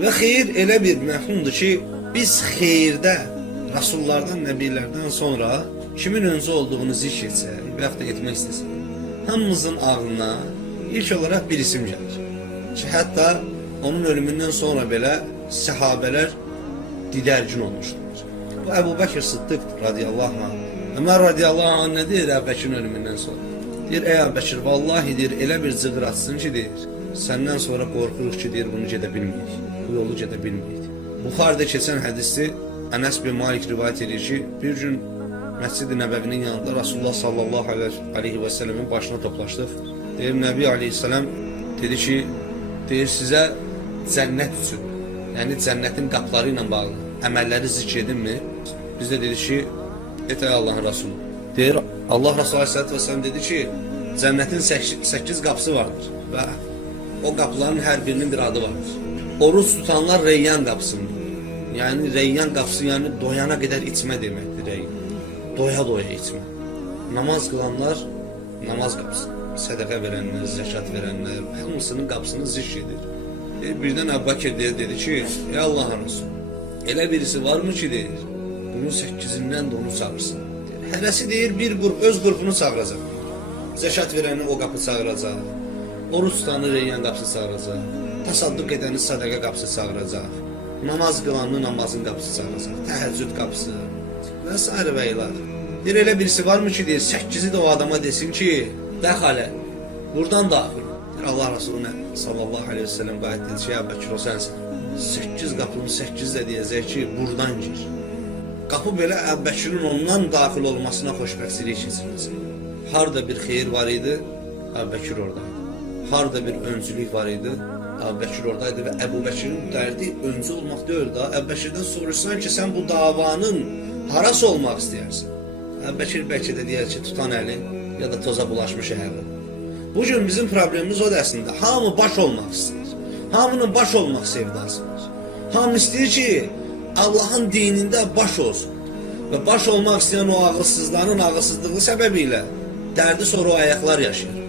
Və xeyir elə bir məfhumdur ki, biz xeyirdə Rasullardan, Nəbilərdən sonra kimin öncü olduğunu zikr etsək və yaxud da etmək istəsək, hamımızın ağlına ilk olaraq bir isim gəlir. Ki, hətta onun ölümündən sonra belə səhabələr didərgin olmuşlar. Bu Əbu Bəkir Sıddıqdır radiyallahu anh. Ömər radiyallahu anh nə deyir Əbu Bəkirin ölümündən sonra? Deyir, ey Əbu Bəkir, vallahi deyir, elə bir cığır atsın ki, deyir, səndən sonra qorxuruq ki, deyir, bunu gedə bilməyik, bu yolu gedə bilməyik. Buxarıda keçən hədisdir, Ənəs bin Malik rivayət edir ki, bir gün Məscid-i Nəbəvinin yanında Rasulullah sallallahu aleyhi və səlləmin başına toplaşdıq. Deyir, Nəbi aleyhisselam dedi ki, deyir, sizə cənnət üçün, yəni cənnətin qapıları ilə bağlı əməlləri zikr edinmi? Biz də dedik ki, ey Allahın Rasulü. Deyir, Allah Rasulü aleyhisselatü vesselam dedi ki, cənnətin 8 qapısı vardır və o qapıların hər birinin bir adı vardır. Oruç tutanlar Reyyan qapısıdır. Yəni Reyyan qapısı, yəni doyana qədər içmə deməkdir Reyyan. Doya-doya içmə. Namaz qılanlar namaz qapısı. Sədəqə verənlər, zəkat verənlər, hamısının qapısını zikr edir. Birdən Əbu Bəkir dedi ki, ey Allahın Rasulü, elə birisi varmı ki, deyir, bunun 8-dən də onu çağırsın. Hərəsi deyir, bir qrup öz qrupunu çağıracaq. Zəkat verəni o qapı çağıracaq. Oruç tutanı Reyyan qapısı çağıracaq. Təsadduq edəni sədəqə qapısı çağıracaq. Namaz qılanını namazın qapısı çağıracaq. Təhəccüd qapısı və s. və ilə. Deyir, elə birisi varmı ki, deyir, 8-i də o adama desin ki, dəxalə, buradan daxil. Allah Resulü sallallahu aleyhi ve sellem qayət dedi ki, Əbu Bəkir, o sənsən. 8 qapının 8 də deyəcək ki, buradan gir. Qapı belə Əbu Bəkirin ondan daxil olmasına xoşbəxtçilik keçiriləcək. Harda bir xeyir var idi, Əbu Bəkir oradaydı. Harda bir öncülük var idi, Əbu Bəkir oradaydı və Əbu Bəkirin dərdi öncü olmaq deyil da. Əbu Bəkirdən soruşsan ki, sən bu davanın harası olmaq istəyərsən? Əbu Bəkir bəlkə də deyər ki, tutan əli ya da toza bulaşmış əli. Bugün bizim problemimiz o da əslində. Hamı baş olmaq istəyir. Hamının baş olmaq sevdası var. Hamı istəyir ki, Allahın dinində baş olsun. Və baş olmaq istəyən o ağılsızların ağılsızlığı səbəbiyle dərdi sonra o ayaqlar yaşayır.